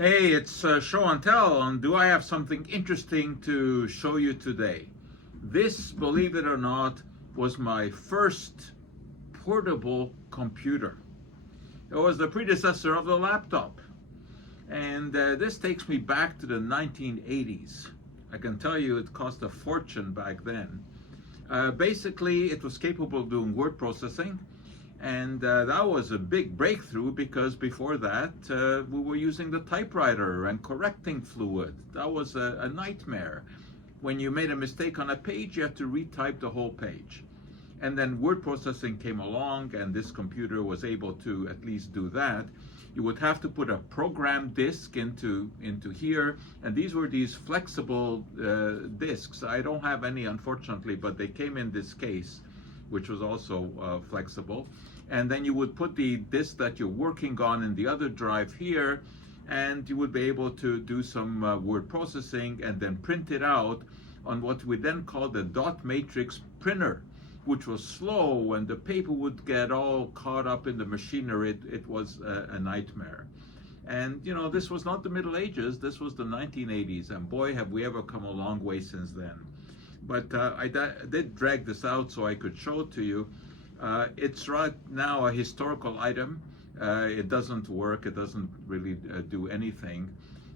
Hey, it's Show and Tell, and do I have something interesting to show you today? This, believe it or not, was my first portable computer. It was the predecessor of the laptop. And this takes me back to the 1980s. I can tell you it cost a fortune back then. Basically, it was capable of doing word processing, and that was a big breakthrough because before that we were using the typewriter and correcting fluid. That was a nightmare. When you made a mistake on a page, you had to retype the whole page. And then word processing came along, and this computer was able to at least do that. You would have to put a program disk into here, and these were these flexible disks. I don't have any, unfortunately, but they came in this case, which was also flexible. And then you would put the disk that you're working on in the other drive here, and you would be able to do some word processing and then print it out on what we then called the dot matrix printer, which was slow, and the paper would get all caught up in the machinery. It was a nightmare. And you know, this was not the Middle Ages, this was the 1980s, and boy, have we ever come a long way since then. But I did drag this out so I could show it to you. It's right now a historical item. It doesn't work, it doesn't really do anything.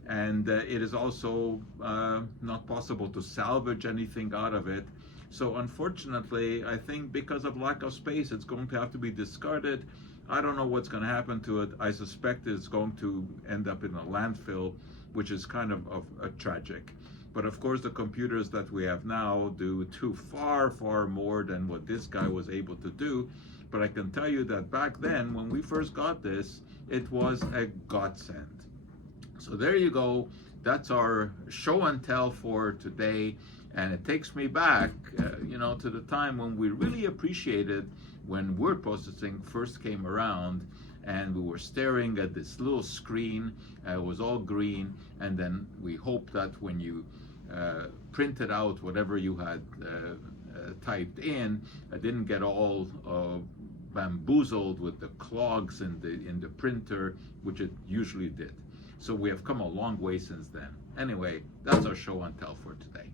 And it is also not possible to salvage anything out of it. So unfortunately, I think because of lack of space, it's going to have to be discarded. I don't know what's going to happen to it. I suspect it's going to end up in a landfill, which is kind of tragic. But of course, the computers that we have now do far, far more than what this guy was able to do. But I can tell you that back then, when we first got this, it was a godsend. So there you go. That's our show and tell for today. And it takes me back, to the time when we really appreciated when word processing first came around, and we were staring at this little screen. It was all green, and then we hoped that when you printed out whatever you had typed in, it didn't get all bamboozled with the clogs in the printer, which it usually did. So we have come a long way since then. Anyway, that's our show and tell for today.